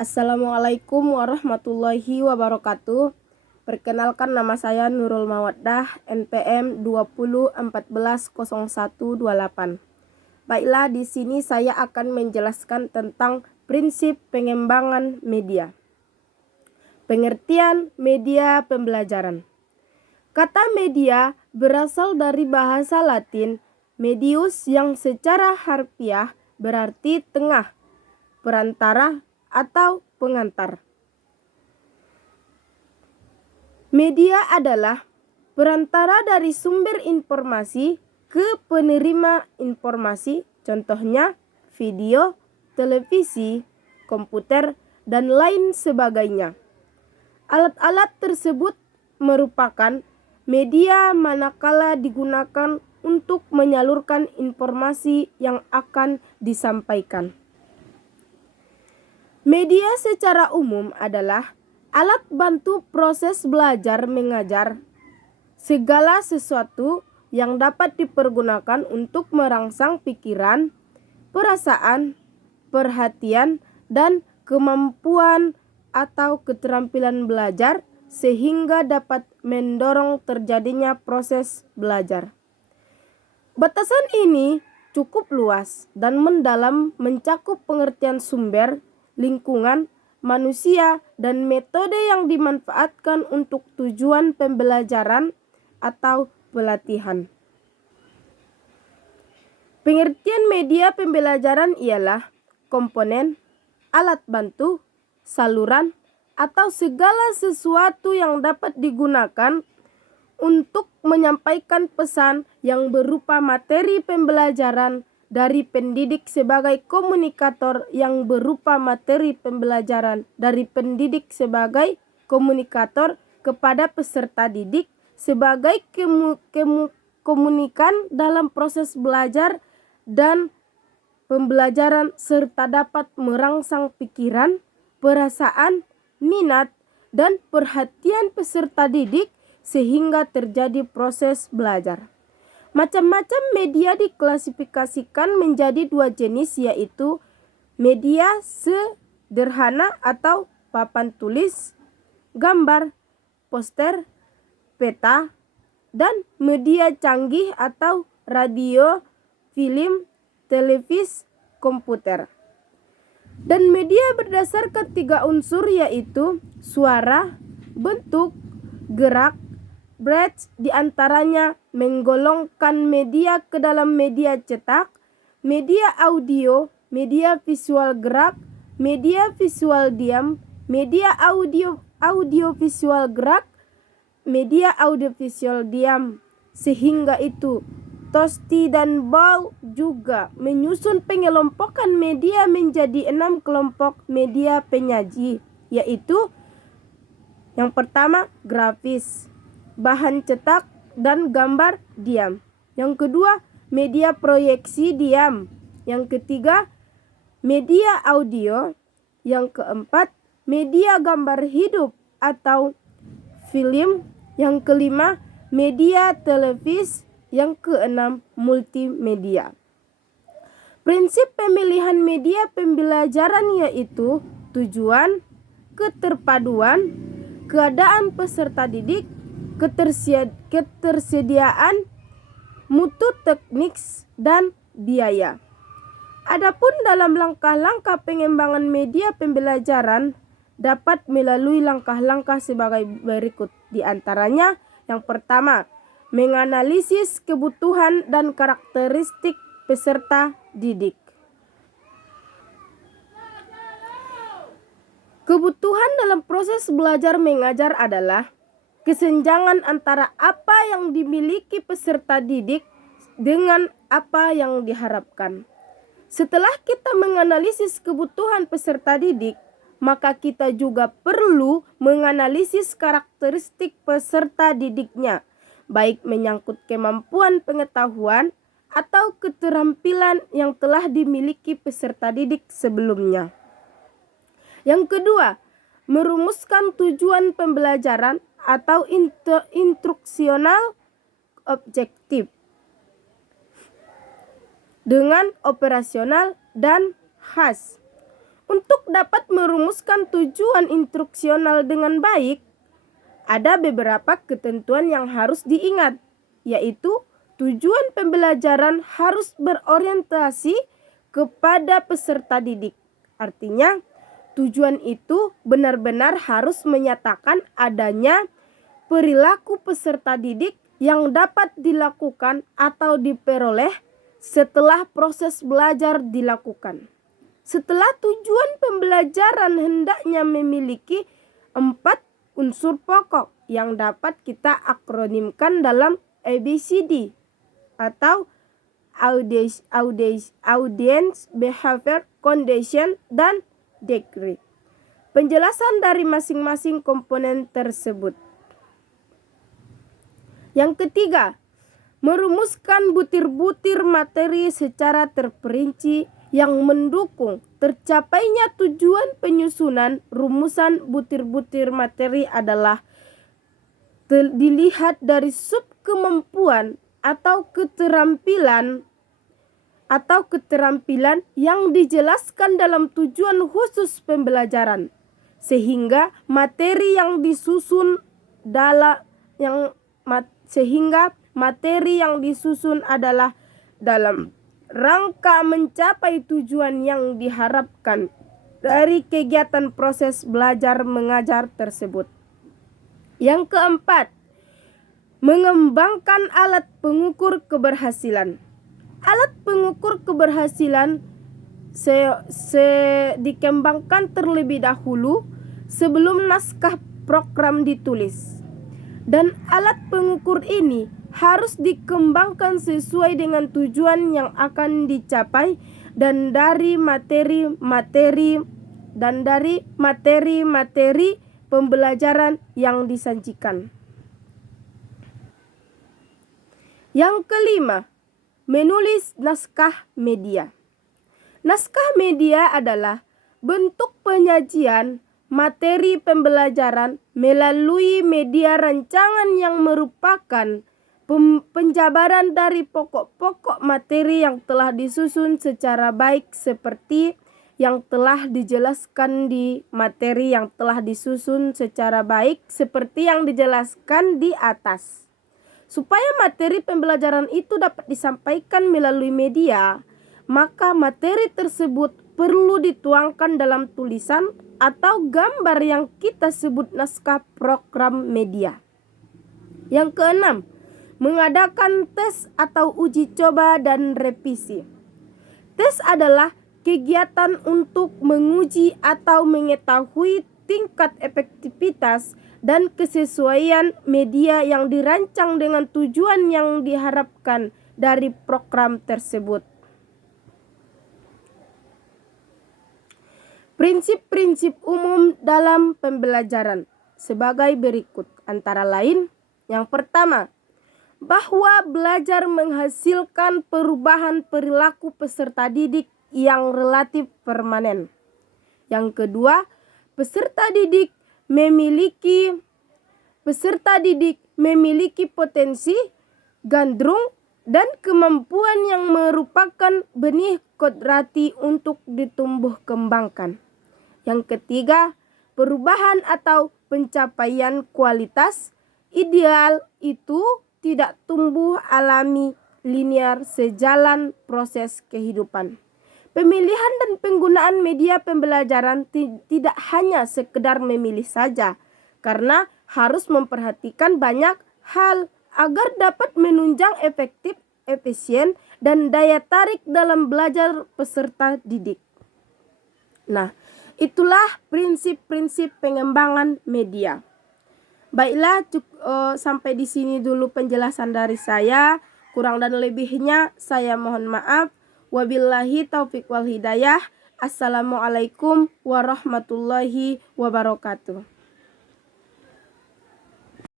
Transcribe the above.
Assalamualaikum warahmatullahi wabarakatuh. Perkenalkan, nama saya Nurul Mawaddah, NPM 20140128. Baiklah, di sini saya akan menjelaskan tentang prinsip pengembangan media. Pengertian media pembelajaran. Kata media berasal dari bahasa Latin medius yang secara harfiah berarti tengah, perantara, atau pengantar. Media adalah perantara dari sumber informasi ke penerima informasi, contohnya video, televisi, komputer, dan lain sebagainya. Alat-alat tersebut merupakan media manakala digunakan untuk menyalurkan informasi yang akan disampaikan. Media secara umum adalah alat bantu proses belajar mengajar, segala sesuatu yang dapat dipergunakan untuk merangsang pikiran, perasaan, perhatian, dan kemampuan atau keterampilan belajar sehingga dapat mendorong terjadinya proses belajar. Batasan ini cukup luas dan mendalam, mencakup pengertian sumber, lingkungan, manusia, dan metode yang dimanfaatkan untuk tujuan pembelajaran atau pelatihan. Pengertian media pembelajaran ialah komponen, alat bantu, saluran, atau segala sesuatu yang dapat digunakan untuk menyampaikan pesan yang berupa materi pembelajaran dari pendidik sebagai komunikator yang berupa materi pembelajaran dari pendidik sebagai komunikator kepada peserta didik sebagai komunikan dalam proses belajar dan pembelajaran serta dapat merangsang pikiran, perasaan, minat, dan perhatian peserta didik sehingga terjadi proses belajar. Macam-macam media diklasifikasikan menjadi dua jenis, yaitu media sederhana atau papan tulis, gambar, poster, peta, dan media canggih atau radio, film, televisi, komputer. Dan media berdasarkan tiga unsur, yaitu suara, bentuk, gerak. Brecht diantaranya menggolongkan media ke dalam media cetak, media audio, media visual gerak, media visual diam, media audio-visual gerak, media audiovisual diam. Sehingga itu Tosti dan Ball juga menyusun pengelompokan media menjadi 6 kelompok media penyaji, yaitu yang pertama grafis, bahan cetak dan gambar diam. Yang kedua, media proyeksi diam. Yang ketiga, media audio. Yang keempat, media gambar hidup atau film. Yang kelima, media televisi. Yang keenam, multimedia. Prinsip pemilihan media pembelajaran yaitu tujuan, keterpaduan, keadaan peserta didik, ketersediaan, mutu teknik, dan biaya. Adapun dalam langkah-langkah pengembangan media pembelajaran dapat melalui langkah-langkah sebagai berikut. Di antaranya, yang pertama, menganalisis kebutuhan dan karakteristik peserta didik. Kebutuhan dalam proses belajar mengajar adalah kesenjangan antara apa yang dimiliki peserta didik dengan apa yang diharapkan. Setelah kita menganalisis kebutuhan peserta didik, maka kita juga perlu menganalisis karakteristik peserta didiknya, baik menyangkut kemampuan pengetahuan atau keterampilan yang telah dimiliki peserta didik sebelumnya. Yang kedua, merumuskan tujuan pembelajaran atau instruksional objektif dengan operasional dan khas. Untuk dapat merumuskan tujuan instruksional dengan baik, ada beberapa ketentuan yang harus diingat, yaitu tujuan pembelajaran harus berorientasi kepada peserta didik. Artinya, tujuan itu benar-benar harus menyatakan adanya perilaku peserta didik yang dapat dilakukan atau diperoleh setelah proses belajar dilakukan. Setelah tujuan pembelajaran hendaknya memiliki 4 unsur pokok yang dapat kita akronimkan dalam ABCD atau Audience, Behavior, Condition, dan Degree. Penjelasan dari masing-masing komponen tersebut. Yang ketiga, merumuskan butir-butir materi secara terperinci yang mendukung tercapainya tujuan. Penyusunan rumusan butir-butir materi adalah dilihat dari sub kemampuan atau keterampilan yang dijelaskan dalam tujuan khusus pembelajaran, sehingga materi yang disusun adalah dalam rangka mencapai tujuan yang diharapkan dari kegiatan proses belajar mengajar tersebut. Yang keempat, mengembangkan alat pengukur keberhasilan. Alat pengukur keberhasilan dikembangkan terlebih dahulu sebelum naskah program ditulis. Dan alat pengukur ini harus dikembangkan sesuai dengan tujuan yang akan dicapai dan dari materi pembelajaran yang disajikan. Yang kelima, menulis naskah media. Naskah media adalah bentuk penyajian materi pembelajaran melalui media rancangan yang merupakan penjabaran dari pokok-pokok materi yang telah disusun secara baik seperti yang telah dijelaskan di materi yang telah disusun secara baik seperti yang dijelaskan di atas. Supaya materi pembelajaran itu dapat disampaikan melalui media, maka materi tersebut perlu dituangkan dalam tulisan atau gambar yang kita sebut naskah program media. Yang keenam, mengadakan tes atau uji coba dan revisi. Tes adalah kegiatan untuk menguji atau mengetahui tingkat efektivitas dan kesesuaian media yang dirancang dengan tujuan yang diharapkan dari program tersebut. Prinsip-prinsip umum dalam pembelajaran sebagai berikut, antara lain: yang pertama, bahwa belajar menghasilkan perubahan perilaku peserta didik yang relatif permanen. Yang kedua, peserta didik memiliki potensi, gandrung, dan kemampuan yang merupakan benih kodrati untuk ditumbuh kembangkan. Yang ketiga, perubahan atau pencapaian kualitas ideal itu tidak tumbuh alami linear sejalan proses kehidupan. Pemilihan dan penggunaan media pembelajaran tidak hanya sekedar memilih saja, karena harus memperhatikan banyak hal agar dapat menunjang efisien, dan daya tarik dalam belajar peserta didik. Nah, itulah prinsip-prinsip pengembangan media. Baiklah, sampai di sini dulu penjelasan dari saya. Kurang dan lebihnya saya mohon maaf. Wabillahi taufiq wal hidayah. Assalamualaikum warahmatullahi wabarakatuh.